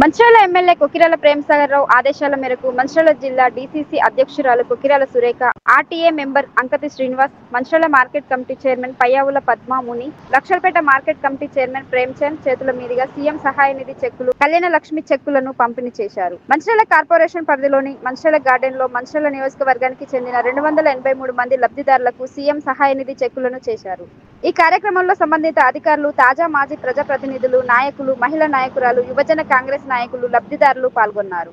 Mancherial MLA Kokirala Premsagar Rao ఆదేశాల మేరకు మంచిర్యాల జిల్లా డీసీసీ అధ్యక్షురాలు Kokirala Surekha, RTA member Ankathi Srinivas, Mancherial market committee chairman Payyavula Padma Muni, Lakshalapet market committee chairman Premchand చేతుల మీదుగా సీఎం సహాయ నిధి చెక్కులు, కళ్యాణ లక్ష్మి చెక్కులను పంపిణీ చేశారు. మంచిర్యాల కార్పొరేషన్ పరిధిలోని మంచిర్యాల గార్డెన్ లో మంచిర్యాల నియోజకవర్గానికి చెందిన 283 మంది లబ్ధిదారులకు సీఎం సహాయ నిధి చెక్కులను చేశారు. ఈ కార్యక్రమంలో సంబంధిత అధికారులు, తాజా మాజీ ప్రజాప్రతినిధులు, నాయకులు, మహిళా నాయకురాలు, యువజన కాంగ్రెస్ నాయకులు, లబ్ధిదారులు పాల్గొన్నారు.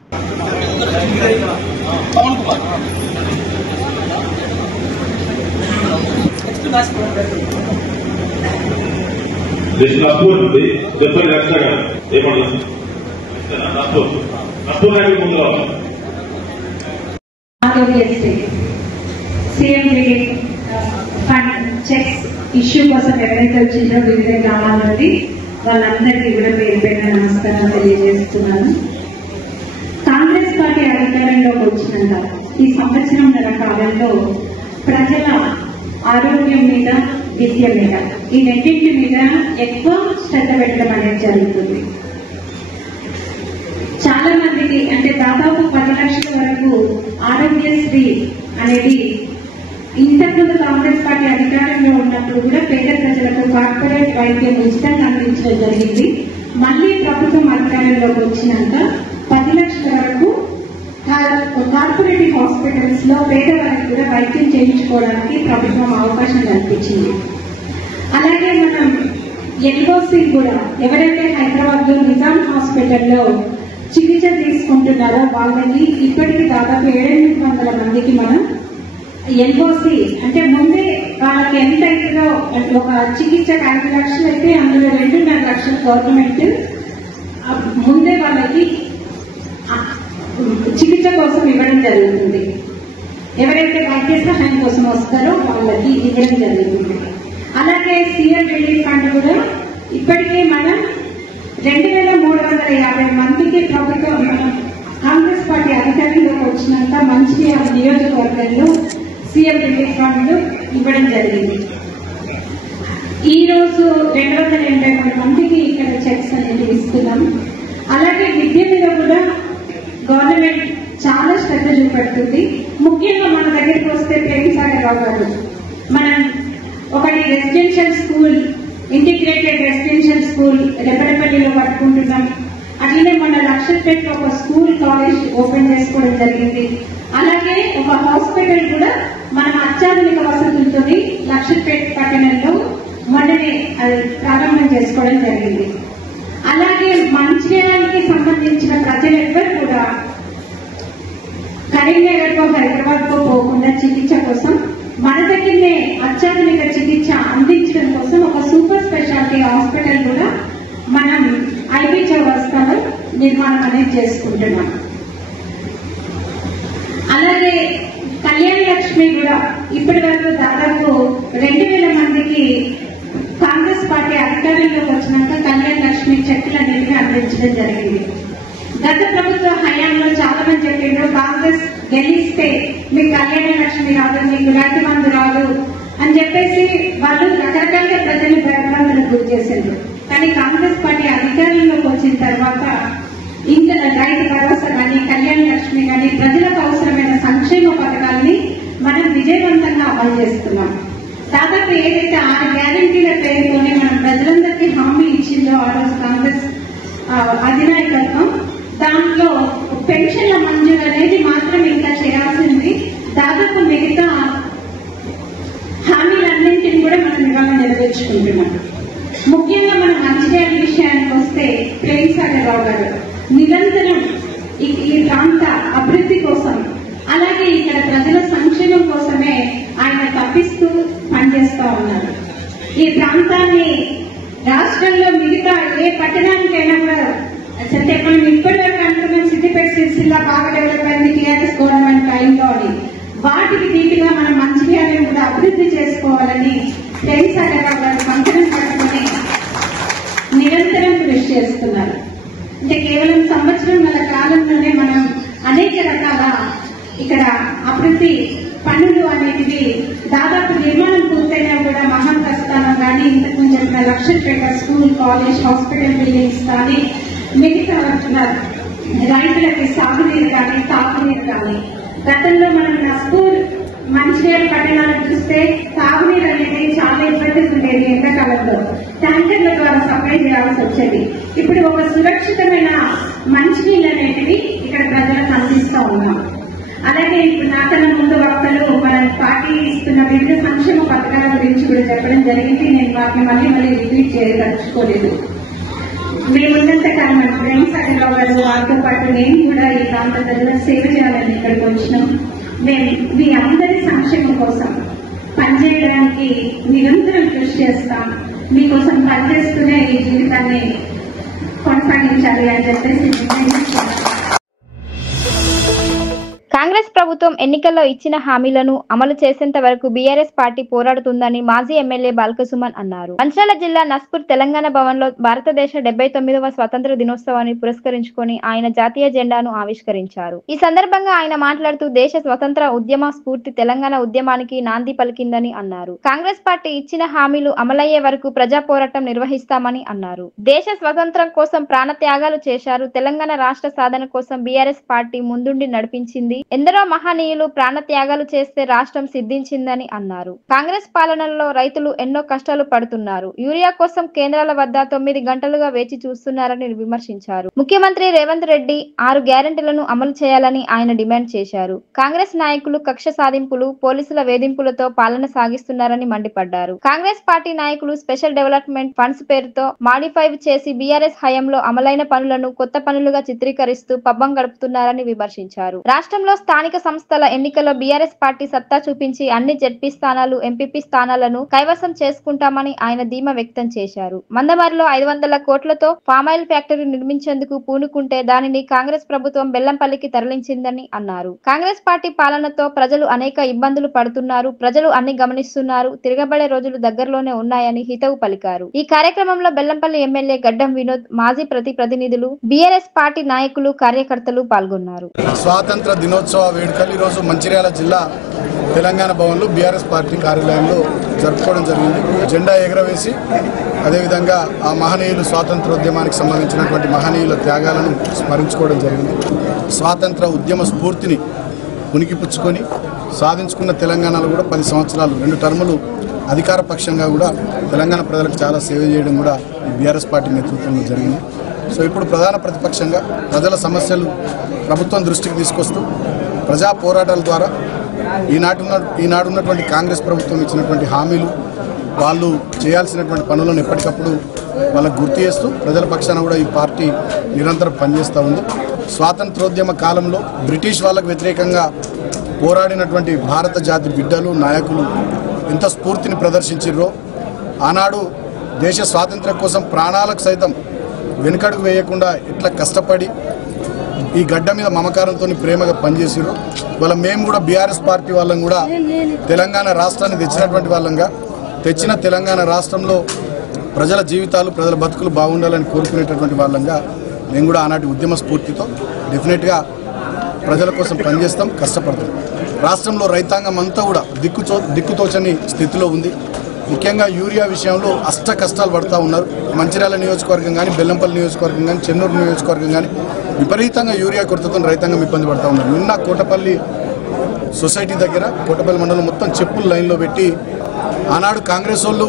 చెక్స్ ఇష్యూ కోసం ఎవరైతే వచ్చిందో వివిధ గ్రామాల నుండి వాళ్ళందరికీ కూడా పేరు పెట్టిన నమస్కారం తెలియజేస్తున్నాను. కాంగ్రెస్ పార్టీ అధికారంలోకి వచ్చినంత ఈ సంవత్సరంన్నర కాలంలో ప్రజల ఆరోగ్యం మీద, విద్య మీద, ఈ రెండింటి మీద ఎక్కువ శ్రద్ధ పెట్టడం అనేది జరుగుతుంది. చాలా మందికి అంటే దాదాపు 10 లక్షల వరకు ఆరోగ్యశ్రీ అనేది ఇంతకుముందు కాంగ్రెస్ పార్టీ అధికారంలో ఉన్నప్పుడు కూడా పేద ప్రజలకు కార్పొరేట్ వైద్యం ఉచితంగా అందించడం జరిగింది. మళ్లీ ప్రభుత్వం అధికారంలోకి వచ్చినాక 10 లక్షల వరకు కార్పొరేటివ్ హాస్పిటల్స్ లో పేదవారికి కూడా వైద్యం చేయించుకోవడానికి ప్రభుత్వం అవకాశం కల్పించింది. అలాగే మనం ఎల్ఓసి కూడా ఎవరైతే హైదరాబాద్ లో నిజాం హాస్పిటల్లో చికిత్స తీసుకుంటున్నారో వాళ్ళకి ఇప్పటికీ దాదాపు 700 మందికి మనం ఎల్ఓసి అంటే ముందే వాళ్ళకి ఎంత అవుతుందో ఒక చికిత్సకు 5 లక్షలు అయితే అందులో 2.5 లక్షలు గవర్నమెంట్ ముందే వాళ్ళకి చికిత్స కోసం ఇవ్వడం జరుగుతుంది. ఎవరైతే వైద్య సహాయం కోసం వస్తారో వాళ్ళకి ఇవ్వడం జరుగుతుంది. అలాగే సీఎం రిలీఫ్ ఫండ్ కూడా ఇప్పటికే మనం 2350 మందికి ప్రభుత్వం కాంగ్రెస్ పార్టీ అధికారంలోకి వచ్చినాక మంచిర్యాల నియోజకవర్గంలో సీఎం రిలీఫ్ ఫండ్ ఇవ్వడం జరిగింది. ఈ రోజు 283 మందికి ఇక్కడ చెక్స్ అనేది ఇస్తున్నాం. అలాగే విద్య మీద కూడా గవర్నమెంట్ చాలా శ్రద్ధ చూపెడుతుంది. ముఖ్యంగా మన దగ్గరికి వస్తే ప్రేమసాగర్ రావు గారు మనం ఒకటి residential school, integrated residential school రెపడపల్లిలో పట్టుకుంటున్నాం. అట్లనే మన లక్షపేటలో ఒక స్కూల్, కాలేజ్ ఓపెన్ చేసుకోవడం జరిగింది. అలాగే ఒక హాస్పిటల్ కూడా మనం అత్యాధునిక వసతులతో లక్షపేట పట్టణంలో మొన్ననే ప్రారంభం చేసుకోవడం జరిగింది. అలాగే మంచిర్యాలకి సంబంధించిన ప్రజలెవ్వరు కూడా కరీంనగర్ కో, హైదరాబాద్ కో పోకుండా చికిత్స కోసం మన దగ్గరనే అత్యాధునిక చికిత్స అందించడం కోసం ఒక సూపర్ స్పెషాలిటీ హాస్పిటల్ కూడా మనం ఐబీ చౌరస్తాలో నిర్మాణం అనేది చేసుకుంటున్నాం. అలాగే కళ్యాణ లక్ష్మి కూడా ఇప్పటి వరకు దాదాపు 2000 మందికి కాంగ్రెస్ పార్టీ అధికారంలోకి వచ్చినాక కళ్యాణ లక్ష్మి చెక్కులు అనేవి అందించడం జరిగింది. గత ప్రభుత్వ హయాంలో చాలా మంది చెప్పిండ్రు కాంగ్రెస్ గెలిస్తే మీకు కళ్యాణ లక్ష్మి రాదు, మీకు రైతు మందు రాదు అని చెప్పేసి వాళ్ళు రకరకాలుగా ప్రజలు భయభ్రాంతులకు గురి చేసిండ్రు. కానీ కాంగ్రెస్ పార్టీ అధికారంలోకి వచ్చిన తర్వాత ఇంకా రైతు భరోసా కానీ, కళ్యాణ లక్ష్మి కానీ, ప్రజలకు అవసరమైన సంక్షేమ పథకాలని మనం విజయవంతంగా అమలు చేస్తున్నాం. దాదాపు ఏదైతే 6 గ్యారంటీల పేరుతోనే మనం ప్రజలందరికీ హామీ ఇచ్చిందో ఆ రోజు కాంగ్రెస్ అధినాయకత్వం, దాంట్లో పెన్షన్ల మంజూరు అనేది మాత్రం ఇంకా చేయాల్సింది. దాదాపు మిగతా హామీలన్నింటినీ కూడా మనం ఇవాళ నెరవేర్చుకుంటున్నాం. ముఖ్యంగా మనం మంచిర్యాల విషయానికి వస్తే ప్రేమసాగర్ రావు గారు నిరంతరం ఈ ప్రాంత అభివృద్ధి కోసం, అలాగే ఇక్కడ ప్రజల సంక్షేమం కోసమే ఆయన తప్పిస్తూ పనిచేస్తా ఉన్నారు. ఈ ప్రాంతాన్ని రాష్ట్రంలో మిగతా ఏ పట్టణానికైనా కూడా అంటే మనం ఇప్పటి వరకు అంటున్నాం సిద్దిపేట, సిరిసిల్ల బాగా డెవలప్ అయింది టీఆర్ఎస్ గవర్నమెంట్ టైంలో అని, వాటికి దీటుగా మనం మంచిర్యాలను కూడా అభివృద్ధి చేసుకోవాలని ప్రేమసాగర్ రావు గారు కంకణం కట్టుకుని నిరంతరం కృషి చేస్తున్నారు. అంటే కేవలం సంవత్సరంన్నర కాలంలోనే మనం అనేక రకాల ఇక్కడ అభివృద్ధి పనులు అనేటివి దాదాపు నిర్మాణం పూర్తయినా కూడా మహాప్రస్థానం కానీ, ఇంతకు చెప్పిన Lakshapeta school, college, hospital buildings కానీ, మిగతా రైతులకి సాగునీరు కానీ తాగునీరు కానీ గతంలో మనం నస్పూర్ మంచిర్యాల పట్టణాలను చూస్తే తాగునీరు అనేది చాలా ఇబ్బందిగా ఉండేది. ఎండాకాలంలో ట్యాంకర్ల ద్వారా సప్లై చేయాల్సి వచ్చేది. ఇప్పుడు ఒక సురక్షితమైన మంచినీళ్ళు అనేటివి ఇక్కడ ప్రజలకు అందిస్తూ ఉన్నాం. అలాగే ఇప్పుడు నాకన్నా ముందు వక్తలు మన పార్టీ ఇస్తున్న వివిధ సంక్షేమ పథకాల గురించి కూడా చెప్పడం జరిగింది. నేను వాటిని మళ్ళీ రిపీట్ చేయదలుచుకోలేదు. మేమున్నంత కాలం మన ప్రేమసాగరరావు గారు వారితో పాటు నేను కూడా ఈ ప్రాంత ప్రజలకు సేవ చేయాలని ఇక్కడికి వచ్చినాం. మేము మీ అందరి సంక్షేమం కోసం పనిచేయడానికి నిరంతరం కృషి చేస్తాం. మీకోసం పనిచేస్తూనే ఈ జీవితాన్ని కొనసాగించాలి అని చెప్పేసి నిర్ణయించుకున్నాం. కాంగ్రెస్ ప్రభుత్వం ఎన్నికల్లో ఇచ్చిన హామీలను అమలు చేసేంత వరకు బీఆర్ఎస్ పార్టీ పోరాడుతుందని మాజీ ఎమ్మెల్యే బాల్కసుమన్ అన్నారు. మంచిర్యాల జిల్లా నస్పూర్ తెలంగాణ భవన్ లో భారతదేశ 79వ స్వాతంత్ర దినోత్సవాన్ని పురస్కరించుకొని ఆయన జాతీయ జెండాను ఆవిష్కరించారు. ఈ సందర్భంగా ఆయన మాట్లాడుతూ దేశ స్వతంత్ర ఉద్యమ స్ఫూర్తి తెలంగాణ ఉద్యమానికి నాంది పలికిందని అన్నారు. కాంగ్రెస్ పార్టీ ఇచ్చిన హామీలు అమలయ్యే వరకు ప్రజా పోరాటం నిర్వహిస్తామని అన్నారు. దేశ స్వతంత్రం కోసం ప్రాణత్యాగాలు చేశారు. తెలంగాణ రాష్ట్ర సాధన కోసం బీఆర్ఎస్ పార్టీ ముందుండి నడిపించింది. ఎందరో మహనీయులు ప్రాణత్యాగాలు చేస్తే రాష్ట్రం సిద్ధించిందని అన్నారు. కాంగ్రెస్ పాలనలో రైతులు ఎన్నో కష్టాలు పడుతున్నారు. యూరియా కోసం కేంద్రాల వద్ద 9 గంటలుగా వేచి చూస్తున్నారని విమర్శించారు. ముఖ్యమంత్రి రేవంత్ రెడ్డి 6 గ్యారెంటీలను అమలు చేయాలని ఆయన డిమాండ్ చేశారు. కాంగ్రెస్ నాయకులు కక్ష సాధింపులు, పోలీసుల వేధింపులతో పాలన సాగిస్తున్నారని మండిపడ్డారు. కాంగ్రెస్ పార్టీ నాయకులు స్పెషల్ డెవలప్మెంట్ ఫండ్స్ పేరుతో మాడిఫై చేసి బీఆర్ఎస్ హయాంలో అమలైన పనులను కొత్త పనులుగా చిత్రీకరిస్తూ పబ్బం గడుపుతున్నారని విమర్శించారు. రాష్ట్రంలో స్థానిక సంస్థల ఎన్నికల్లో బీఆర్ఎస్ పార్టీ సత్తా చూపించి అన్ని జెడ్పీ స్థానాలు, ఎంపీపీ స్థానాలను కైవసం చేసుకుంటామని ఆయన ధీమా వ్యక్తం చేశారు. మందమరిలో 500 కోట్లతో ఫామాయిల్ ఫ్యాక్టరీ నిర్మించేందుకు పూనుకుంటే దానిని కాంగ్రెస్ ప్రభుత్వం బెల్లంపల్లికి తరలించిందని అన్నారు. కాంగ్రెస్ పార్టీ పాలనతో ప్రజలు అనేక ఇబ్బందులు పడుతున్నారు. ప్రజలు అన్ని గమనిస్తున్నారు. తిరగబడే రోజులు దగ్గరలోనే ఉన్నాయని హితవు పలికారు. ఈ కార్యక్రమంలో బెల్లంపల్లి ఎమ్మెల్యే గడ్డం వినోద్, మాజీ ప్రతినిధులు, బీఆర్ఎస్ పార్టీ నాయకులు, కార్యకర్తలు పాల్గొన్నారు. స్వాతంత్ర దినోత్సవ వేడుకలు ఈరోజు మంచిర్యాల జిల్లా తెలంగాణ భవన్లో బీఆర్ఎస్ పార్టీ కార్యాలయంలో జరుపుకోవడం జరిగింది. జెండా ఎగరవేసి అదేవిధంగా ఆ మహనీయులు స్వాతంత్రోద్యమానికి సంబంధించినటువంటి మహనీయుల త్యాగాలను స్మరించుకోవడం జరిగింది. స్వాతంత్ర ఉద్యమ స్ఫూర్తిని ఉనికిపుచ్చుకొని సాధించుకున్న తెలంగాణలో కూడా 10 సంవత్సరాలు 2 టర్ములు అధికార పక్షంగా కూడా తెలంగాణ ప్రజలకు చాలా సేవ చేయడం కూడా బీఆర్ఎస్ పార్టీ నేతృత్వంలో జరిగింది. సో ఇప్పుడు ప్రధాన ప్రతిపక్షంగా ప్రజల సమస్యలు ప్రభుత్వం దృష్టికి తీసుకొస్తూ ప్రజా పోరాటాల ద్వారా ఈనాడున్నటువంటి కాంగ్రెస్ ప్రభుత్వం ఇచ్చినటువంటి హామీలు, వాళ్ళు చేయాల్సినటువంటి పనులను ఎప్పటికప్పుడు వాళ్ళకు గుర్తు చేస్తూ ప్రజల పక్షాన కూడా ఈ పార్టీ నిరంతరం పనిచేస్తూ ఉంది. స్వాతంత్రోద్యమ కాలంలో బ్రిటిష్ వాళ్ళకు వ్యతిరేకంగా పోరాడినటువంటి భారత జాతి బిడ్డలు, నాయకులు ఎంత స్ఫూర్తిని ప్రదర్శించారో, ఆనాడు దేశ స్వాతంత్ర్యం కోసం ప్రాణాలకు సైతం వెనుకడుగు వేయకుండా ఎట్లా కష్టపడి ఈ గడ్డ మీద మమకారంతో ప్రేమగా పనిచేసారు. ఇవాళ మేము కూడా బీఆర్ఎస్ పార్టీ వాళ్ళం కూడా తెలంగాణ రాష్ట్రాన్ని తెచ్చినటువంటి వాళ్ళంగా, తెచ్చిన తెలంగాణ రాష్ట్రంలో ప్రజల జీవితాలు, ప్రజల బతుకులు బాగుండాలని కోరుకునేటటువంటి వాళ్ళంగా మేము కూడా ఆనాటి ఉద్యమ స్ఫూర్తితో డెఫినెట్గా ప్రజల కోసం పనిచేస్తాం, కష్టపడతాం. రాష్ట్రంలో రైతాంగం అంతా కూడా దిక్కుతోచని స్థితిలో ఉంది. ముఖ్యంగా యూరియా విషయంలో అష్ట కష్టాలు పడుతూ ఉన్నారు. మంచిర్యాల నియోజకవర్గం కానీ, బెల్లంపల్లి నియోజకవర్గం కానీ, చెన్నూరు నియోజకవర్గం కానీ విపరీతంగా యూరియా కొరతతో రైతాంగం ఇబ్బంది పడుతూ ఉన్నారు. నిన్న కోటపల్లి సొసైటీ దగ్గర, కోటపల్లి మండలం మొత్తం చెప్పులు లైన్లో పెట్టి ఆనాడు కాంగ్రెస్ వాళ్ళు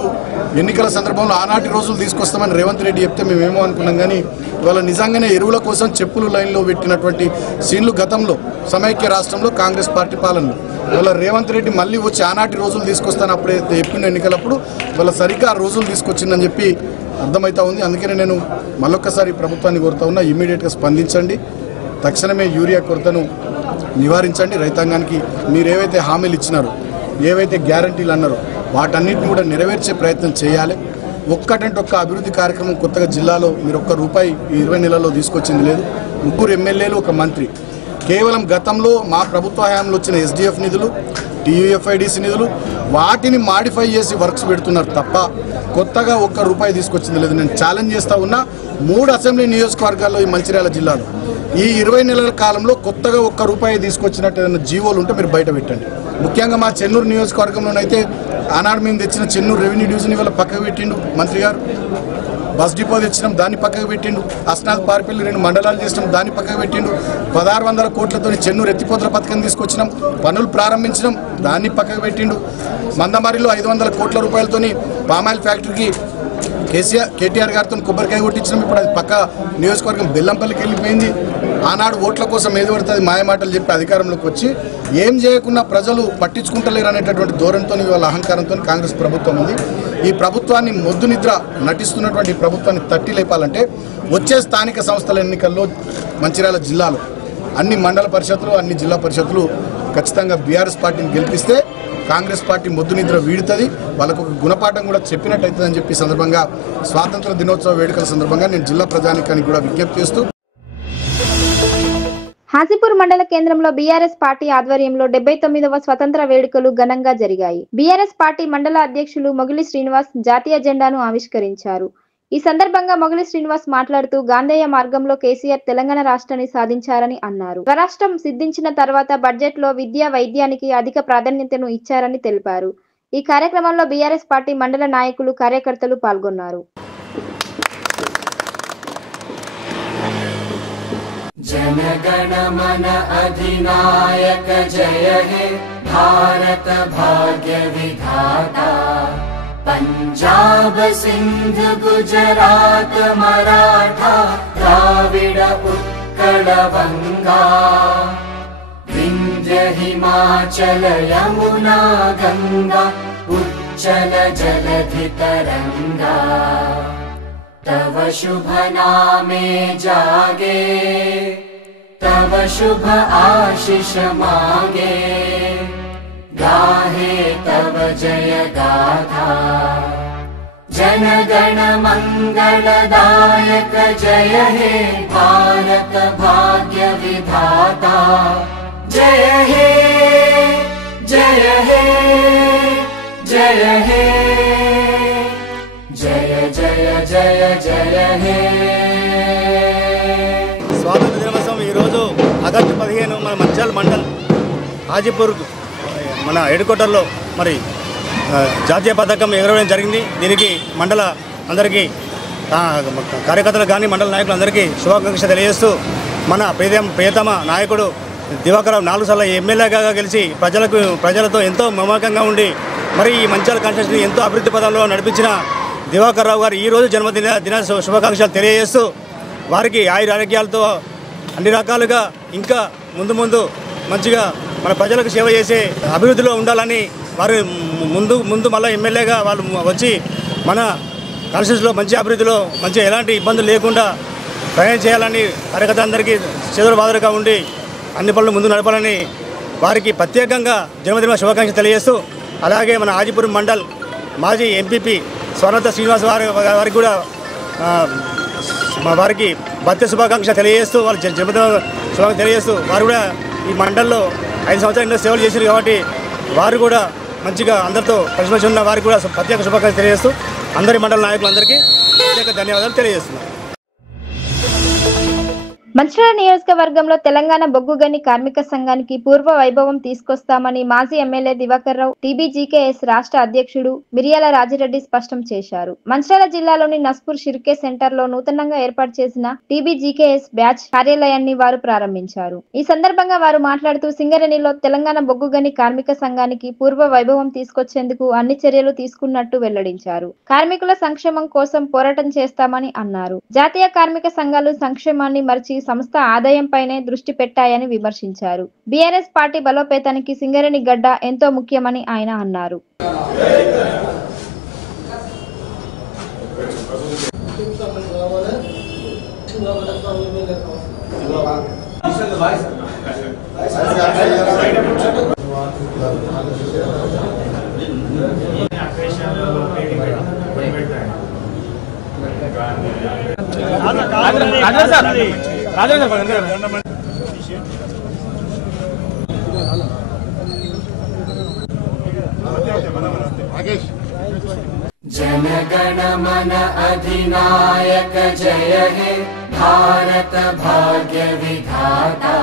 ఎన్నికల సందర్భంలో ఆనాటి రోజులు తీసుకొస్తామని రేవంత్ రెడ్డి చెప్తే మేమేమో అనుకున్నాం. కానీ ఇవాళ నిజంగానే ఎరువుల కోసం చెప్పులు లైన్లో పెట్టినటువంటి సీన్లు గతంలో సమైక్య రాష్ట్రంలో కాంగ్రెస్ పార్టీ పాలనలో. ఇవాళ రేవంత్ రెడ్డి మళ్ళీ వచ్చి ఆనాటి రోజులు తీసుకొస్తాను అప్పుడైతే చెప్పిన ఎన్నికలప్పుడు ఇవాళ సరిగ్గా ఆ రోజులు తీసుకొచ్చిందని చెప్పి అర్థమవుతా ఉంది. అందుకనే నేను మళ్ళొక్కసారి ప్రభుత్వాన్ని కోరుతా ఉన్నా, ఇమ్మీడియట్గా స్పందించండి, తక్షణమే యూరియా కొరతను నివారించండి. రైతాంగానికి మీరు ఏవైతే హామీలు ఇచ్చినారో, ఏవైతే గ్యారంటీలు అన్నారో వాటన్నిటిని కూడా నెరవేర్చే ప్రయత్నం చేయాలి. ఒక్కటంటే ఒక్క అభివృద్ధి కార్యక్రమం కొత్తగా జిల్లాలో మీరు ₹1 ఈ 20 నెలల్లో తీసుకొచ్చింది లేదు. 3 ఎమ్మెల్యేలు, 1 మంత్రి. కేవలం గతంలో మా ప్రభుత్వ హయాంలో వచ్చిన SDF నిధులు, TUFIDC నిధులు వాటిని మాడిఫై చేసి వర్క్స్ పెడుతున్నారు తప్ప కొత్తగా ₹1 తీసుకొచ్చింది లేదు. నేను ఛాలెంజ్ చేస్తూ ఉన్నా, 3 అసెంబ్లీ నియోజకవర్గాల్లో ఈ మంచిర్యాల జిల్లాలో ఈ 20 నెలల కాలంలో కొత్తగా ₹1 తీసుకొచ్చినట్టు ఏదైనా జీవోలు ఉంటే మీరు బయట పెట్టండి. ముఖ్యంగా మా చెన్నూరు నియోజకవర్గంలోనైతే ఆనాడు మేము తెచ్చిన చెన్నూరు రెవెన్యూ డివిజన్ ఇవాళ పక్కకు పెట్టిండు మంత్రి గారు. బస్ డిపో తెచ్చినాం, దాన్ని పక్కకు పెట్టిండు. అస్నాథ్ పార్పల్లి 2 మండలాలు చేసినాం, దాన్ని పక్కకు పెట్టిండు. 1600 కోట్లతో చెన్నూరు ఎత్తిపోతల పథకం తీసుకొచ్చినాం, పనులు ప్రారంభించినాం, దాన్ని పక్కకు పెట్టిండు. మందమరిలో 500 కోట్ల రూపాయలతోని పామాయిల్ ఫ్యాక్టరీకి కేటీఆర్ గారితో కొబ్బరికాయ కొట్టించినాం. ఇప్పుడు అది పక్క నియోజకవర్గం బెల్లంపల్లికి వెళ్ళిపోయింది. ఆనాడు ఓట్ల కోసం ఏది పడుతుంది మాయమాటలు చెప్పి అధికారంలోకి వచ్చి ఏం చేయకుండా ప్రజలు పట్టించుకుంటలేరు అనేటటువంటి ధోరణితో వాళ్ళ అహంకారంతో కాంగ్రెస్ ప్రభుత్వం ఉంది. ఈ ప్రభుత్వాన్ని మొద్దు నిద్ర నటిస్తున్నటువంటి ఈ ప్రభుత్వాన్ని తట్టి లేపాలంటే వచ్చే స్థానిక సంస్థల ఎన్నికల్లో మంచిర్యాల జిల్లాలో అన్ని మండల పరిషత్తులు, అన్ని జిల్లా పరిషత్తులు ఖచ్చితంగా బీఆర్ఎస్ పార్టీని గెలిపిస్తే కాంగ్రెస్ పార్టీ మొద్దు నిద్ర వీడుతుంది, వాళ్ళకు ఒక గుణపాఠం కూడా చెప్పినట్టు అవుతుందని చెప్పి సందర్భంగా స్వాతంత్ర దినోత్సవ వేడుకల సందర్భంగా నేను జిల్లా ప్రజానికానికి కూడా విజ్ఞప్తి చేస్తూ హాజీపూర్ మండల కేంద్రంలో బీఆర్ఎస్ పార్టీ ఆధ్వర్యంలో 79వ స్వతంత్ర వేడుకలు ఘనంగా జరిగాయి. బీఆర్ఎస్ పార్టీ మండల అధ్యక్షులు మొగిలి శ్రీనివాస్ జాతీయ జెండాను ఆవిష్కరించారు. ఈ సందర్భంగా మొగిలి శ్రీనివాస్ మాట్లాడుతూ గాంధేయ మార్గంలో కేసీఆర్ తెలంగాణ రాష్ట్రాన్ని సాధించారని అన్నారు. స్వరాష్ట్రం సిద్ధించిన తర్వాత బడ్జెట్ లో విద్యా వైద్యానికి అధిక ప్రాధాన్యతను ఇచ్చారని తెలిపారు. ఈ కార్యక్రమంలో బీఆర్ఎస్ పార్టీ మండల నాయకులు, కార్యకర్తలు పాల్గొన్నారు. जनगण मन अधिनायक जय हे भारत भाग्य विधाता पंजाब सिंध गुजरात मराठा द्राविड उत्कल बंगा विंध्य हिमाचल यमुना गंगा उच्चल जलधि तरंगा तव शुभ नामे जागे तव शुभ आशीष मांगे गाहे तव जय गाथा जन गण मंगलदायक जय हे भारत भाग्य विधाता जय हे जय हे जय हे जय जय जय जय हे స్వాతంత్ర దినోత్సవం ఈరోజు ఆగస్టు 15 మన మంచిర్యాల మండల్ హాజీపూర్ మన హెడ్క్వార్టర్లో మరి జాతీయ పతాకం ఎగరవేయడం జరిగింది. దీనికి మండల అందరికీ కార్యకర్తలకు కానీ మండల నాయకులందరికీ శుభాకాంక్షలు తెలియజేస్తూ మన ప్రియతమ నాయకుడు దివాకర్ రావు 4 సార్లు ఎమ్మెల్యేగా గెలిచి ప్రజలతో ఎంతో మమేకంగా ఉండి మరి ఈ మంచిర్యాల కాన్స్టిట్యూన్సీని ఎంతో అభివృద్ధి పదంలో నడిపించిన దివాకర్ రావు గారు ఈరోజు జన్మదిన శుభాకాంక్షలు తెలియజేస్తూ వారికి ఆరోగ్యాలతో అన్ని రకాలుగా ఇంకా ముందు మంచిగా మన ప్రజలకు సేవ చేసే అభివృద్ధిలో ఉండాలని వారు ముందు మళ్ళీ ఎమ్మెల్యేగా వాళ్ళు వచ్చి మన కాన్స్టిట్యూన్సీలో మంచి అభివృద్ధిలో మంచి ఎలాంటి ఇబ్బందులు లేకుండా ప్రయాణం చేయాలని కార్యకర్తలందరికీ చేదుల బాధలుగా ఉండి అన్ని పనులు ముందు నడపాలని వారికి ప్రత్యేకంగా జన్మదిన శుభాకాంక్షలు తెలియజేస్తూ అలాగే మన హాజీపూర్ మండల్ మాజీ ఎంపీపీ స్వర్ణత శ్రీనివాస్ వారికి కూడా వారికి భక్తి శుభాకాంక్షలు తెలియజేస్తూ వారి జన్మదిన శుభాకాంక్షలు తెలియజేస్తూ వారు కూడా ఈ మండల్లో 5 సంవత్సరాలు సేవలు చేశారు కాబట్టి వారు కూడా మంచిగా అందరితో కలిసిమెలిసి ఉన్న వారికి కూడా ప్రత్యేక శుభాకాంక్షలు తెలియజేస్తూ అందరి మండల నాయకులందరికీ ప్రత్యేక ధన్యవాదాలు తెలియజేస్తున్నారు. మంచిర్యాల నియోజకవర్గంలో తెలంగాణ బొగ్గుగని కార్మిక సంఘానికి పూర్వ వైభవం తీసుకొస్తామని మాజీ ఎమ్మెల్యే దివాకర్ రావు టీబీజీకేఎస్ రాష్ట్ర అధ్యక్షుడు మిరియాల రాజిరెడ్డి స్పష్టం చేశారు. మంచిర్యాల జిల్లాలోని నస్పూర్ షిర్కే సెంటర్ లో నూతనంగా ఏర్పాటు చేసిన టీబీజీకేఎస్ బ్యాచ్ కార్యాలయాన్ని వారు ప్రారంభించారు. ఈ సందర్భంగా వారు మాట్లాడుతూ సింగరేణిలో తెలంగాణ బొగ్గుగని కార్మిక సంఘానికి పూర్వ వైభవం తీసుకొచ్చేందుకు అన్ని చర్యలు తీసుకున్నట్టు వెల్లడించారు. కార్మికుల సంక్షేమం కోసం పోరాటం చేస్తామని అన్నారు. జాతీయ కార్మిక సంఘాలు సంక్షేమాన్ని మరిచి సంస్థ ఆదాయంపైనే దృష్టి పెట్టాయని విమర్శించారు. బీఆర్ఎస్ పార్టీ బలోపేతానికి సింగరేణి గడ్డ ఎంతో ముఖ్యమని ఆయన అన్నారు. जनगण मन अधिनायक जय हे भारत भाग्य विधाता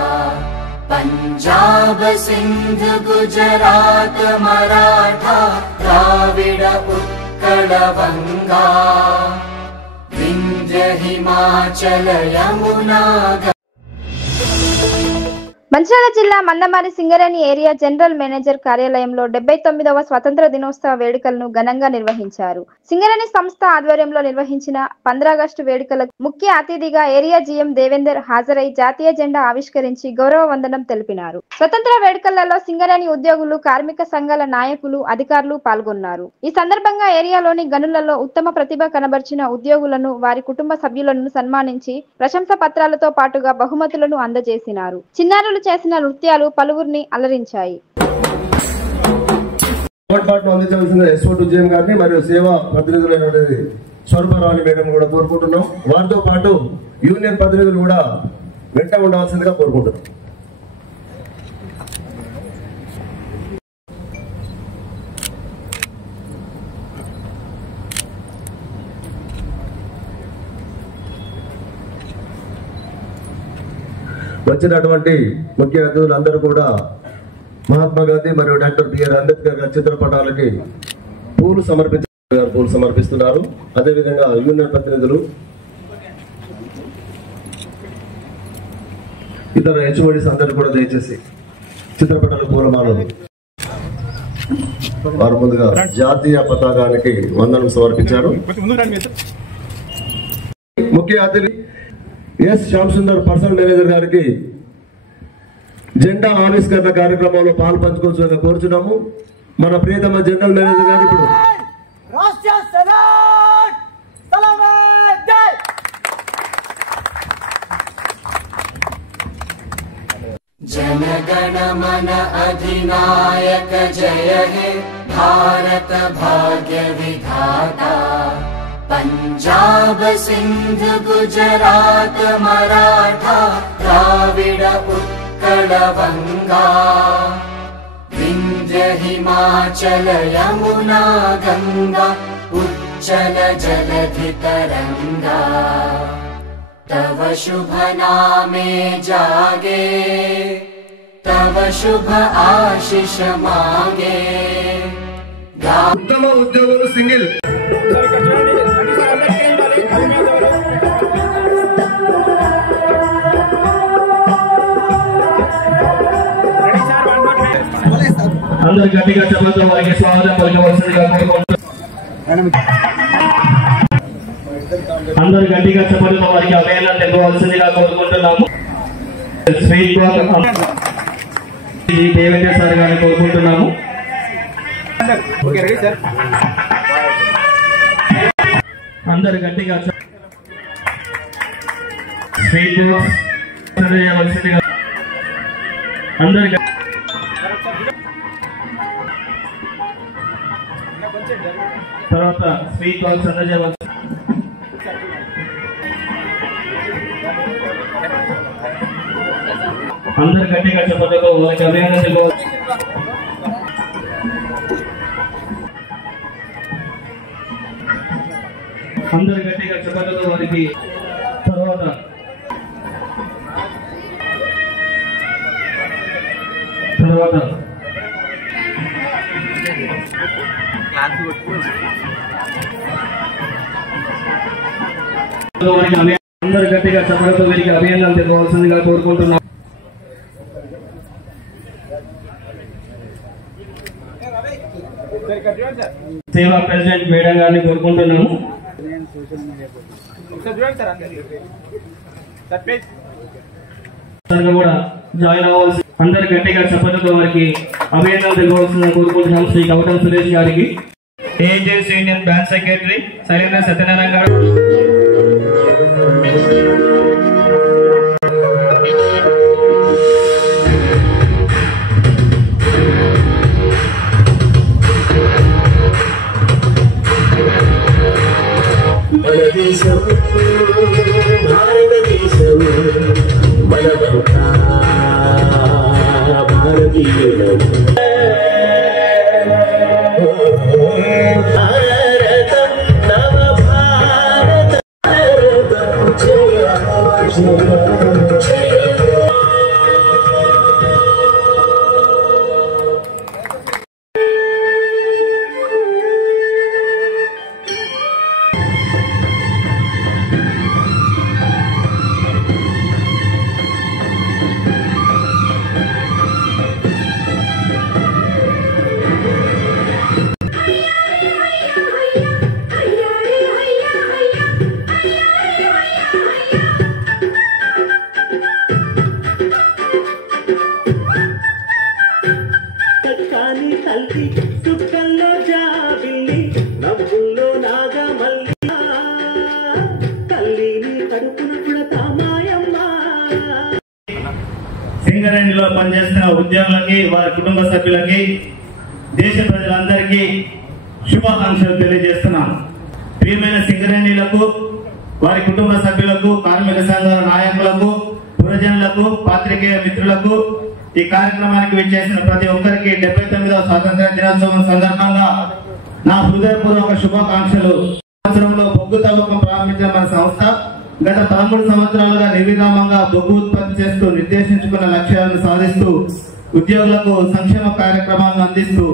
पंजाब सिंध गुजरात मराठा द्राविड उत्कल बंगा विंध्य हिमाचल यमुना మంచిర్యాల జిల్లా Mandamarri Singareni area general manager కార్యాలయంలో 79వ స్వతంత్ర దినోత్సవ వేడుకలను ఘనంగా నిర్వహించారు. సింగరేణి సంస్థ ఆధ్వర్యంలో నిర్వహించిన 15 ఆగస్టు వేడుకలకు ముఖ్య అతిథిగా ఏరియా జీఎం దేవేందర్ హాజరై జాతీయ జెండా ఆవిష్కరించి గౌరవ వందనం తెలిపినారు. స్వతంత్ర వేడుకలలో సింగరేణి ఉద్యోగులు, కార్మిక సంఘాల నాయకులు, అధికారులు పాల్గొన్నారు. ఈ సందర్భంగా ఏరియాలోని గనులలో ఉత్తమ ప్రతిభ కనబర్చిన ఉద్యోగులను, వారి కుటుంబ సభ్యులను సన్మానించి ప్రశంసా పత్రాలతో పాటుగా బహుమతులను అందజేసినారు. చిన్నారులు చేసిన నృత్యాలు పలువురిని అలరించాయి. మరియు సేవా ప్రతినిధులైనటువంటి స్వరూపరాణి మేడం కూడా కోరుకుంటున్నాం. వారితో పాటు యూనియన్ ప్రతినిధులు కూడా వెంట ఉండవలసిందిగా కోరుకుంటున్నాం. వచ్చినటువంటి ముఖ్య అతిథులందరూ కూడా మహాత్మా గాంధీ మరియు డాక్టర్ బిఆర్ అంబేద్కర్ గారి చిత్రపటాలకి పూలు సమర్పిస్తున్నారు. అదేవిధంగా యూనియన్ ప్రతినిధులు, ఇతర హెచ్ఓడీస్ అందరూ కూడా దయచేసి చిత్రపటాల పూలమాలలు. వారు ముందుగా జాతీయ పతాకానికి వందనం సమర్పించారు. ముఖ్య అతిథి S Shyam Sundar personal manager గారికి జెండా ఆవిష్కరణ కార్యక్రమంలో పాలు పంచుకోవాల్సిందిగా కోరుచున్నాము. మన ప్రియతమ జనరల్ మేనేజర్ గారు ఇప్పుడు जनगण मन अधिनायक जय हे भारत भाग्य विधाता पंजाब सिंध गुजरात मराठा द्राविड उत्कल बंगा विंध्य हिमाचल यमुना गंगा उच्चल जलधि तरंगा तव शुभ नामे जागे तव शुभ आशीष मांगे उत्तम उद्योगुलु सिंगिल అందరూ గట్టిగా చప్పట్లతో వారికి స్వాగతం పలకవలసిందిగా కోరుకుంటున్నాము. అందరూ గట్టిగా చప్పట్లతో వారికి అభినందనలు తెలపవలసిందిగా కోరుకుంటున్నాము. దేవేంద్ర సార్ గారిని కోరుకుంటున్నాము. అందరు గట్టిగా అందరు తర్వాత స్వీట్ బాక్స్ అందజేయవలసి. అందరు గట్టిగా చెప్పటంలో వారికి అభినందనలు. అందరు గట్టిగా చెప్పటంలో వారికి తర్వాత అందరు గట్టిగా చెప్పడంతో వీరికి అభినందనలు తెలవాల్సిందిగా కోరుకుంటున్నాం. సేవా ప్రెసిడెంట్ మేడం గారిని కోరుకుంటున్నాము. కూడా జాయిన్ అవ్వాల్సి. అందరు గట్టిగా చెప్పడంతో వారికి అభినందనలు తెలవాల్సిందిగా కోరుకుంటున్నాం. శ్రీ కవటం సురేష్ గారికి, agency union branch secretary Sailendra Satyanarayana garu, సింగరేణిలో పనిచేస్తున్న ఉద్యోగులకి, వారి కుటుంబ సభ్యులకి, దేశ ప్రజలందరికీ శుభాకాంక్షలు తెలియజేస్తున్నాం. ప్రియమైన సింగరేణిలకు, వారి కుటుంబ సభ్యులకు, కార్మిక సంఘాల నాయకులకు, పురజనులకు, పాత్రికేయ మిత్రులకు, ఈ కార్యక్రమానికి విచ్చేసిన ప్రతి ఒక్కరికి 79వ స్వాతంత్ర దినోత్సవం సందర్భంగా నా హృదయపూర్వక శుభాకాంక్షలు. సంవత్సరంలో బొగ్గు తవ్వకం ప్రారంభించిన మన సంస్థ గత 13 సంవత్సరాలుగా నిర్విరామంగా బొగ్గు ఉత్పత్తి చేస్తూ నిర్దేశించుకున్న లక్ష్యాలను సాధిస్తూ ఉద్యోగులకు సంక్షేమ కార్యక్రమాలను అందిస్తూ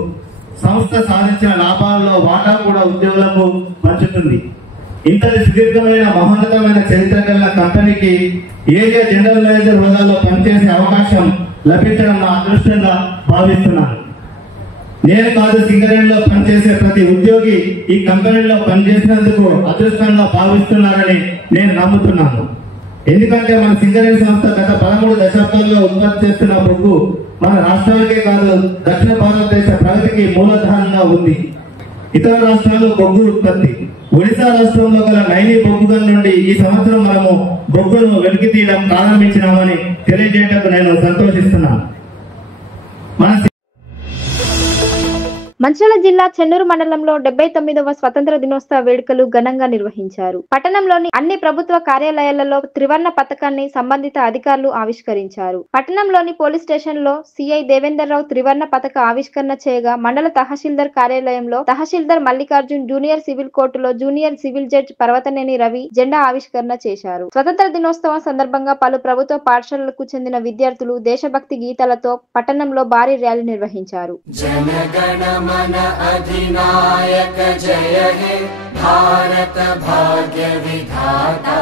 సంస్థ సాధించిన లాభాలలో వాటా కూడా ఉద్యోగులకు పంచుతుంది. ఇంతటి సుదీర్ఘమైన మహోన్నతమైన చరిత్ర కలిగిన కంపెనీకి ఏరియా జనరల్ మేనేజర్ హోదాలో పనిచేసే అవకాశం లభించడం నా అదృష్టంగా భావిస్తున్నాను. నేను కాదు, సింగరేణిలో పనిచేసే ప్రతి ఉద్యోగి ఈ కంపెనీలో పనిచేసినందుకు అదృష్టంగా భావిస్తున్నారని నేను నమ్ముతున్నాను. ఎందుకంటే మన సింగరేణి సంస్థ గత 13 దశాబ్దాల్లో ఉత్పత్తి చేస్తున్న బొగ్గు మన రాష్ట్రానికే కాదు, దక్షిణ భారతదేశ ప్రగతికి మూలధారంగా ఉంది. ఇతర రాష్ట్రాల్లో బొగ్గు ఉత్పత్తి, ఒడిశా రాష్ట్రంలో గల నైని బొగ్గు గని నుండి ఈ సంవత్సరం మనము బొగ్గును వెలికి తీయడం ప్రారంభించినామని తెలియజేయటకు నేను సంతోషిస్తున్నాను. మంచిర్యాల జిల్లా చెన్నూరు మండలంలో 79వ స్వతంత్ర దినోత్సవ వేడుకలు ఘనంగా నిర్వహించారు. పట్టణంలోని అన్ని ప్రభుత్వ కార్యాలయాలలో త్రివర్ణ పతాకాన్ని సంబంధిత అధికారులు ఆవిష్కరించారు. పట్టణంలోని పోలీస్ స్టేషన్ లో సిఐ దేవేందర్ రావు త్రివర్ణ పతాక ఆవిష్కరణ చేయగా, మండల తహసీల్దార్ కార్యాలయంలో తహసీల్దార్ మల్లికార్జున్, జూనియర్ సివిల్ కోర్టులో junior civil judge Parvathaneni Ravi జెండా ఆవిష్కరణ చేశారు. స్వతంత్ర దినోత్సవం సందర్భంగా పలు ప్రభుత్వ పాఠశాలలకు చెందిన విద్యార్థులు దేశభక్తి గీతాలతో పట్టణంలో భారీ ర్యాలీ నిర్వహించారు. मन अधिनायक जय हे भारत भाग्य विधाता,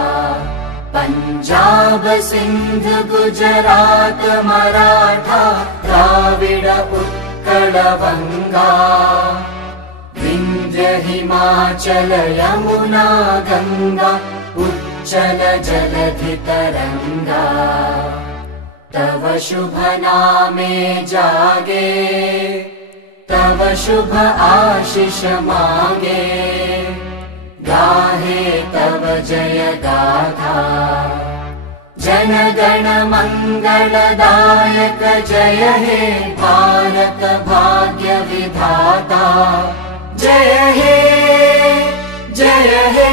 पंजाब सिंध गुजरात मराठा द्राविड उत्कल बंगा, विंध्य हिमाचल यमुना गंगा उच्चल जलधि तरंगा, तव शुभ नामे जागे तव शुभ आशीष मांगे, गाहे तव जय गाथा, जन गण मंगलदायक जय हे भारत भाग्य विधाता, जय हे जय हे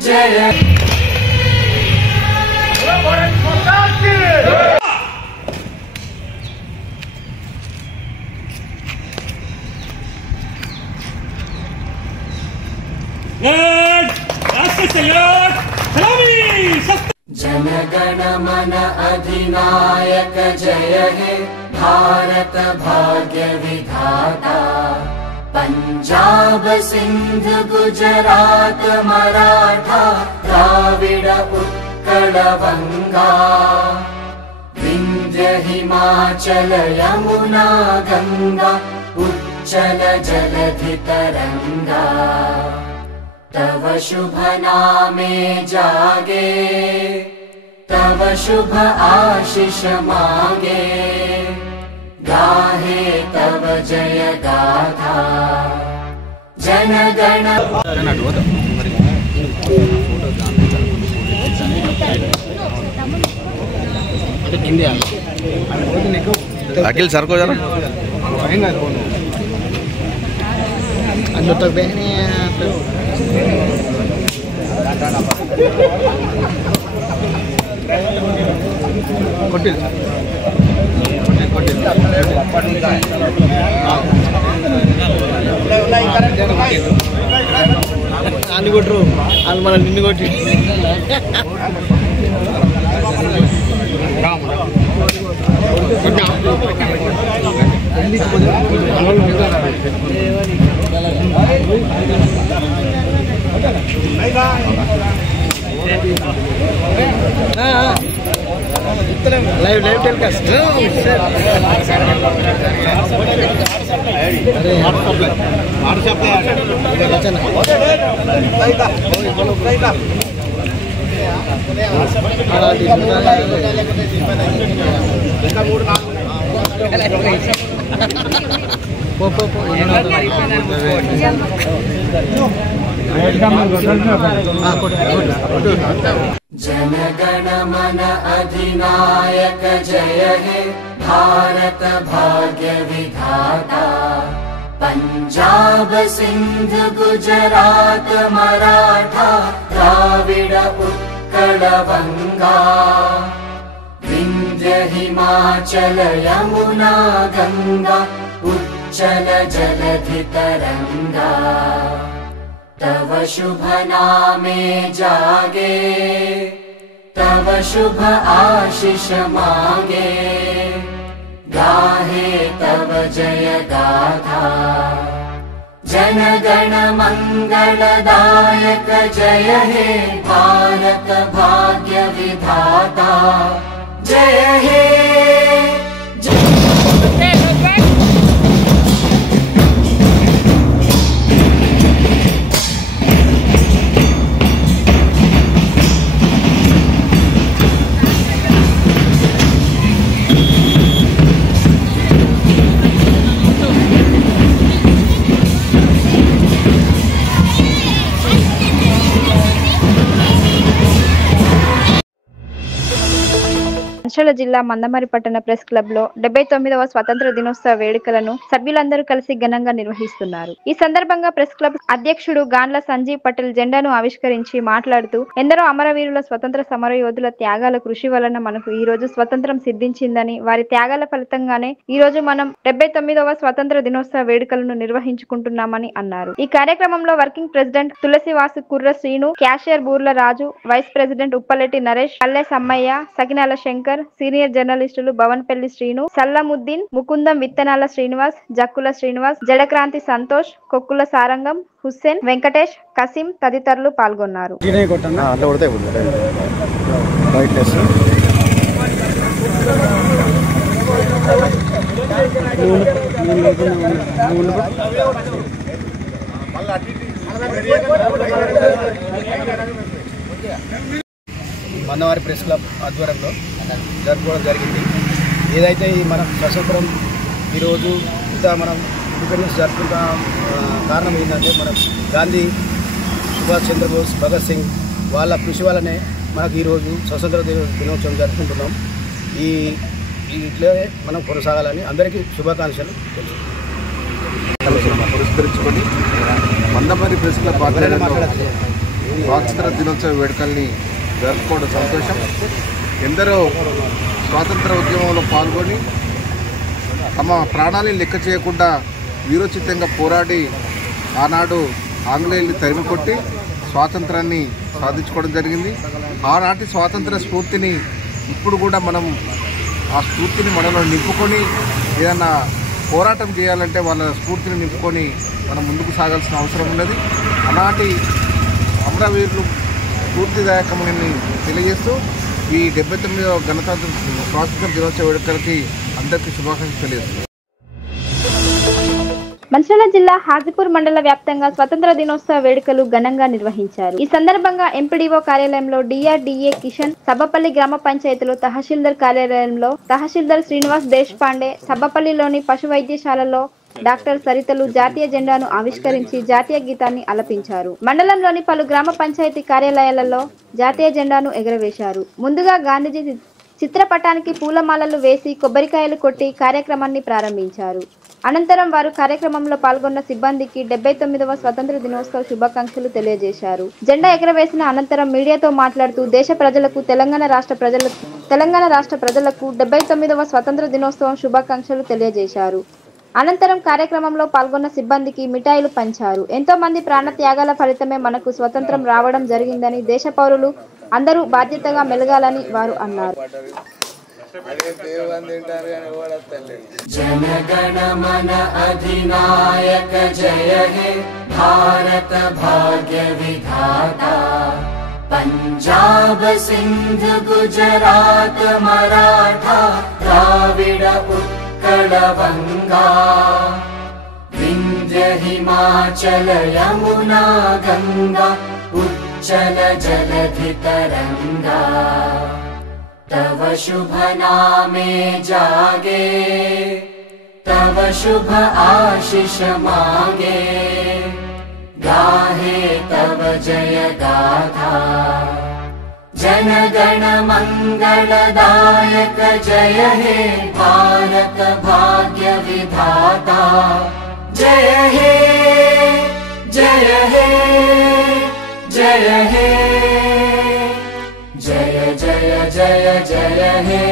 जय जन गण मन अधिनायक जय हे भारत भाग्य विधाता, पंजाब सिंध गुजरात मराठा द्राविड उत्कल बंगा, विंध्य हिमाचल यमुना गंगा उच्चल जलधि तरंगा, तव शुभ नामे जागे तव शुभ आशीष मांगे, गाहे तव जय गाथा, जन गण अखिल सर को जरा अंदर तक बैठने అన్ని కొట్టరు వాళ్ళు మన నిన్ను కొట్టి लाइव टेलीकास्ट जनगण मन अधिनायक जय हे भारत भाग्य विधाता। पंजाब सिंध गुजरात मराठा द्राविड उत्कल बंगा। विंध्य हिमाचल यमुना गंगा उच्चल जलधि तरंगा। तव शुभ नामे जागे तव शुभ आशीष मांगे। गाहे तव जय गाथा जनगण मंगलदायक जय हे भारत भाग्य विधाता। जय हे మంచిర్యాల జిల్లా మందమరి పట్టణ ప్రెస్ క్లబ్ లో 79వ స్వతంత్ర దినోత్సవ వేడుకలను సభ్యులందరూ కలిసి ఘనంగా నిర్వహిస్తున్నారు. ఈ సందర్భంగా ప్రెస్ క్లబ్ అధ్యక్షుడు గాండ్ల సంజీవ్ పటేల్ జెండాను ఆవిష్కరించి మాట్లాడుతూ ఎందరో అమరవీరుల స్వతంత్ర సమర యోధుల త్యాగాల కృషి వలన మనకు ఈ రోజు స్వతంత్రం సిద్ధించిందని, వారి త్యాగాల ఫలితంగానే ఈ రోజు మనం 79వ స్వతంత్ర దినోత్సవ వేడుకలను నిర్వహించుకుంటున్నామని అన్నారు. ఈ కార్యక్రమంలో వర్కింగ్ ప్రెసిడెంట్ తులసివాసు కుర్ర శ్రీను, క్యాషియర్ బూర్ల రాజు, వైస్ ప్రెసిడెంట్ ఉప్పలెట్టి నరేష్, పల్లె సమ్మయ్య, సకినాల శంకర్, సీనియర్ జర్నలిస్టులు భవన్పల్లి శ్రీను, సల్లముద్దీన్, ముకుందం విత్తనాల శ్రీనివాస్, జక్కుల శ్రీనివాస్, జడక్రాంతి సంతోష్, కొక్కుల సారంగం, హుస్సేన్, వెంకటేష్, కసీం తదితరులు పాల్గొన్నారు. మందమరి ప్రెస్ క్లబ్ ఆధ్వర్యంలో జరుపుకోవడం జరిగింది. ఏదైతే ఈ మన స్వతంత్రం ఈరోజు ఇంత మనం ఇండిపెండెన్స్ జరుపుకుంటా కారణం ఏంటంటే మనం గాంధీ, సుభాష్ చంద్రబోస్, భగత్ సింగ్ వాళ్ళ కృషి వల్లనే మనకు ఈరోజు స్వతంత్ర దినోత్సవం జరుపుకుంటున్నాం. ఇట్లే మనం కొనసాగాలని అందరికీ శుభాకాంక్షలు పురస్కరించుకొని మందమరి ప్రెస్ క్లబ్ స్వాతంత్ర దినోత్సవ వేడుకల్ని జరుపుకోవడం సంతోషం. ఎందరో స్వాతంత్ర ఉద్యమంలో పాల్గొని తమ ప్రాణాలను లెక్క చేయకుండా వీరోచితంగా పోరాడి ఆనాడు ఆంగ్లేయుల్ని తరిమి కొట్టి స్వాతంత్రాన్ని సాధించుకోవడం జరిగింది. ఆనాటి స్వాతంత్ర స్ఫూర్తిని ఇప్పుడు కూడా మనం ఆ స్ఫూర్తిని మనలో నింపుకొని ఏదన్నా పోరాటం చేయాలంటే వాళ్ళ స్ఫూర్తిని నింపుకొని మనం ముందుకు సాగాల్సిన అవసరం ఉన్నది. ఆనాటి అమరవీరులు స్ఫూర్తిదాయకమని తెలియజేస్తూ ఈ 79వ గణతంత్ర స్వాతంత్ర దినోత్సవ వేడుకలకి అందరికీ శుభాకాంక్షలు తెలియజేస్తున్నారు. మంచిర్యాల జిల్లా హాజీపూర్ మండల వ్యాప్తంగా స్వతంత్ర దినోత్సవ వేడుకలు ఘనంగా నిర్వహించారు. ఈ సందర్భంగా ఎంపీడీఓ కార్యాలయంలో డిఆర్డీఏ కిషన్, సబ్బపల్లి గ్రామ పంచాయతీలో తహసీల్దార్ కార్యాలయంలో తహసీల్దార్ శ్రీనివాస్ దేశపాండే, సబ్బపల్లిలోని పశు వైద్యశాలలో డాక్టర్ సరితలు జాతీయ జెండాను ఆవిష్కరించి జాతీయ గీతాన్ని ఆలపించారు. మండలంలోని పలు గ్రామ పంచాయతీ కార్యాలయాలలో జాతీయ జెండాను ఎగురవేశారు. ముందుగా గాంధీజీ చిత్రపటానికి పూలమాలలు వేసి కొబ్బరికాయలు కొట్టి కార్యక్రమాన్ని ప్రారంభించారు. అనంతరం వారు కార్యక్రమంలో పాల్గొన్న సిబ్బందికి 79వ స్వతంత్ర దినోత్సవ శుభాకాంక్షలు తెలియజేశారు. జెండా ఎగరవేసిన అనంతరం మీడియాతో మాట్లాడుతూ దేశ ప్రజలకు తెలంగాణ రాష్ట్ర ప్రజలకు 79వ స్వతంత్ర దినోత్సవం శుభాకాంక్షలు తెలియజేశారు. అనంతరం కార్యక్రమంలో పాల్గొన్న సిబ్బందికి మిఠాయిలు పంచారు. ఎంతో మంది ప్రాణ త్యాగాల ఫలితమే మనకు స్వతంత్రం రావడం జరిగిందని, దేశ పౌరులు అందరూ బాధ్యతగా మెలగాలని వారు అన్నారు. जनगण मन अधिनायक जय हे भारत भाग्य विधाता। पंजाब सिंध गुजरात मराठा द्राविड उत्कल बंगा। विंध्य हिमाचल यमुना गंगा उच्चल जलधि तरंगा। तव शुभ नामे जागे तव शुभ आशीष मांगे। गाहे तव जय गाथा जनगण मंगलदायक जय हे भारत भाग्य विधाता जय हे जय हे जय हे जय जय जय जय हे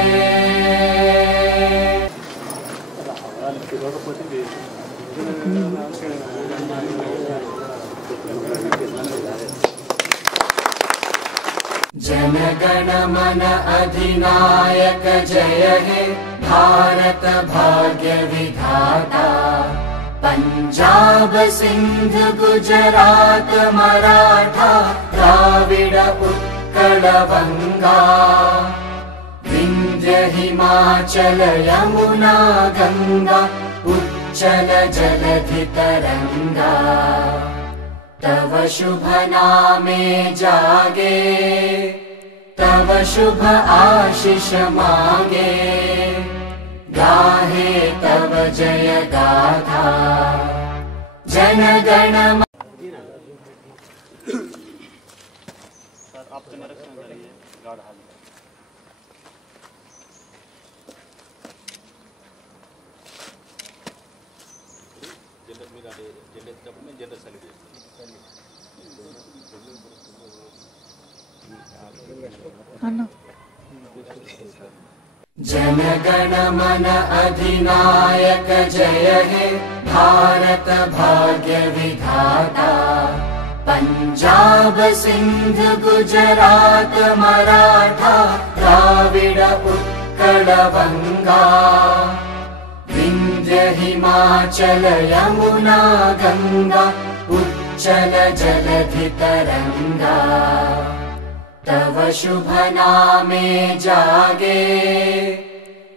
जनगण मन अधिनायक जय हे भारत भाग्य विधाता पंजाब सिंध गुजरात मराठा द्राविड उत्कल बंगा विंध्य हिमाचल यमुना गंगा उच्चल जलधि तरंगा तव शुभ नामे जागे तव शुभ आशीष मांगे गाहे तव जय गाथा जनगण जनगण मन अधिनायक जय हे भारत भाग्य विधाता पंजाब सिंध गुजरात मराठा द्राविड उत्कल बंगा विंध्य हिमाचल यमुना गंगा उच्चल जलधि तरंगा तव शुभ नामे जागे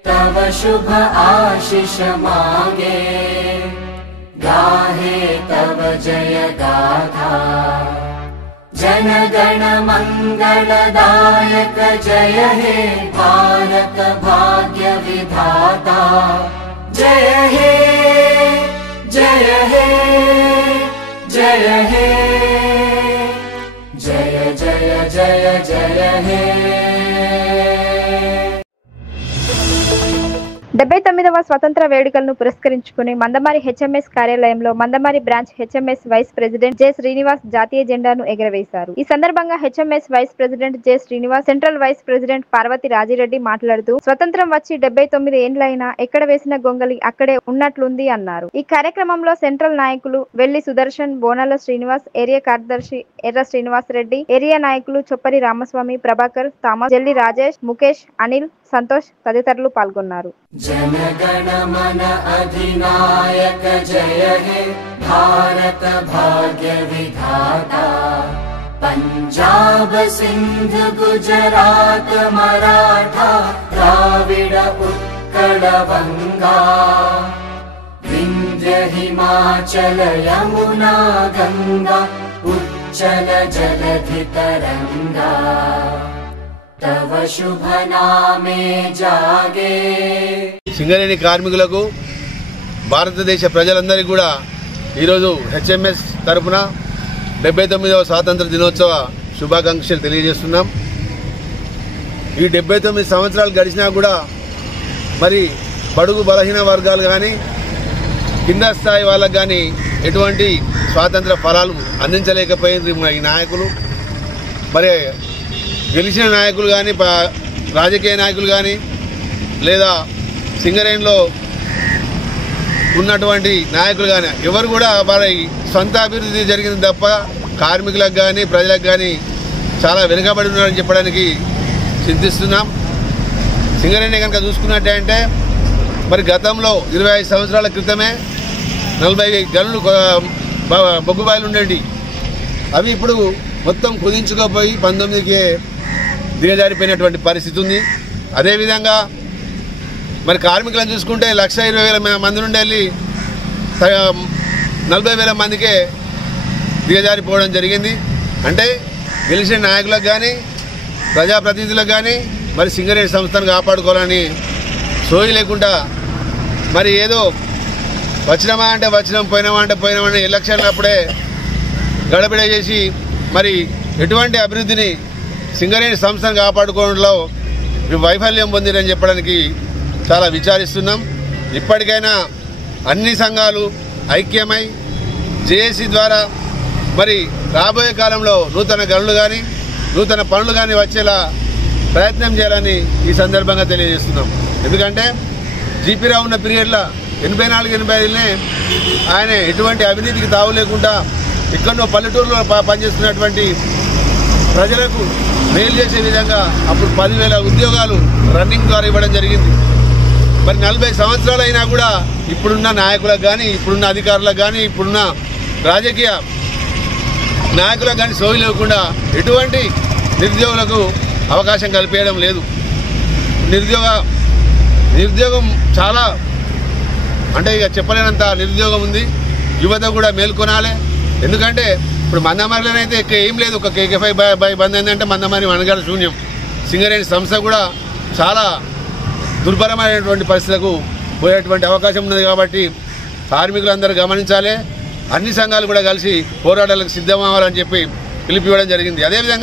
तव शुभ आशीष मांगे गाहे तव जय गाथा जनगण मंगलदायक जय हे भारत भाग्य विधाता जय हे जय हे जय हे जय जय जय जय हे 79వ స్వతంత్ర వేడుకలను పురస్కరించుకుని మందమారి హెచ్ఎంఎస్ కార్యాలయంలో Mandamarri branch HMS vice president J Srinivas జాతీయ జెండాను ఎగురవేశారు. ఈ సందర్భంగా HMS vice president J Srinivas, central vice president Parvathi Rajireddy మాట్లాడుతూ స్వతంత్రం వచ్చి 79 ఏండ్లైనా ఎక్కడ వేసిన గొంగలి అక్కడే ఉన్నట్లుంది అన్నారు. ఈ కార్యక్రమంలో సెంట్రల్ నాయకులు వెల్లి సుదర్శన్, బోనాల శ్రీనివాస్, ఏరియా కార్యదర్శి ఎర్ర శ్రీనివాస్ రెడ్డి, ఏరియా నాయకులు చొప్పరి రామస్వామి, ప్రభాకర్, థామస్, జల్లి రాజేష్, ముఖేష్, అనిల్, సంతోష్ తదితరులు పాల్గొన్నారు. जनगण मन अधिनायक जय हे भारत भाग्य विधाता पंजाब सिंध गुजरात मराठा द्राविड उत्कल बंगा विंध्य हिमाचल यमुना गंगा उच्चल जलधि तरंगा तव शुभ नामे जागे సింగరేణి కార్మికులకు భారతదేశ ప్రజలందరికీ కూడా ఈరోజు హెచ్ఎంఎస్ తరఫున 79వ స్వాతంత్ర దినోత్సవ శుభాకాంక్షలు తెలియజేస్తున్నాం. ఈ 79 సంవత్సరాలు గడిచినా కూడా మరి బడుగు బలహీన వర్గాలు కానీ కింద స్థాయి వాళ్ళకు కానీ ఎటువంటి స్వాతంత్ర ఫలాలు అందించలేకపోయింది ఈ నాయకులు. మరి గెలిచిన నాయకులు కానీ రాజకీయ నాయకులు కానీ లేదా సింగరేణిలో ఉన్నటువంటి నాయకులు కానీ ఎవరు కూడా వారి సొంత అభివృద్ధి జరిగింది తప్ప కార్మికులకు కానీ ప్రజలకు కానీ చాలా వెనుకబడి ఉన్నారని చెప్పడానికి చింతిస్తున్నాం. సింగరేణి కనుక చూసుకున్నట్టంటే మరి గతంలో 25 సంవత్సరాల క్రితమే 40 గనులు బొగ్గుబాయిలు ఉండేవి. అవి ఇప్పుడు మొత్తం కుదించుకోపోయి 19కే దిగజారిపోయినటువంటి పరిస్థితి ఉంది. అదేవిధంగా మరి కార్మికులను చూసుకుంటే 1,20,000 మంది నుండి వెళ్ళి 40,000 మందికే దిగజారిపోవడం జరిగింది. అంటే గెలిచిన నాయకులకు కానీ ప్రజాప్రతినిధులకు కానీ మరి సింగరేణి సంస్థను కాపాడుకోవాలని సోయి లేకుండా మరి ఏదో వచ్చినామా అంటే వచ్చినాం, పోయినామా అంటే పోయినామని ఎలక్షన్లు అప్పుడే గడబిడ చేసి మరి ఎటువంటి అభివృద్ధిని సింగరేణి సంస్థను కాపాడుకోవడంలో వైఫల్యం పొందిరని చెప్పడానికి చాలా విచారిస్తున్నాం. ఇప్పటికైనా అన్ని సంఘాలు ఐక్యమై జేఏసీ ద్వారా మరి రాబోయే కాలంలో నూతన గనులు కానీ నూతన పనులు కానీ వచ్చేలా ప్రయత్నం చేయాలని ఈ సందర్భంగా తెలియజేస్తున్నాం. ఎందుకంటే జీపీ రావు ఉన్న పీరియడ్లో 84-85నే ఆయన ఎటువంటి అవినీతికి తావు లేకుండా ఎక్కడో పల్లెటూరులో పనిచేస్తున్నటువంటి ప్రజలకు మేలు చేసే విధంగా అప్పుడు 10,000 ఉద్యోగాలు రన్నింగ్ ద్వారా ఇవ్వడం జరిగింది. మరి 40 సంవత్సరాలు అయినా కూడా ఇప్పుడున్న నాయకులకు కానీ ఇప్పుడున్న అధికారులకు కానీ ఇప్పుడున్న రాజకీయ నాయకులకు కానీ సోయి లేకుండా ఎటువంటి నిరుద్యోగులకు అవకాశం కల్పించడం లేదు. నిరుద్యోగం చాలా అంటే ఇక చెప్పలేనంత నిరుద్యోగం ఉంది. యువత కూడా మేల్కొనాలి. ఎందుకంటే ఇప్పుడు మందమరిలోనైతే ఏం లేదు, ఒక KK5 బంద్ ఏంటంటే మందమరి వనగల శూన్యం. సింగరేణి సంస్థ కూడా చాలా దుర్భరమైనటువంటి పరిస్థితులకు పోయేటువంటి అవకాశం ఉన్నది. కాబట్టి కార్మికులందరూ గమనించాలి. అన్ని సంఘాలు కూడా కలిసి పోరాటాలకు సిద్ధమవ్వాలని చెప్పి పిలిపివ్వడం జరిగింది. అదేవిధంగా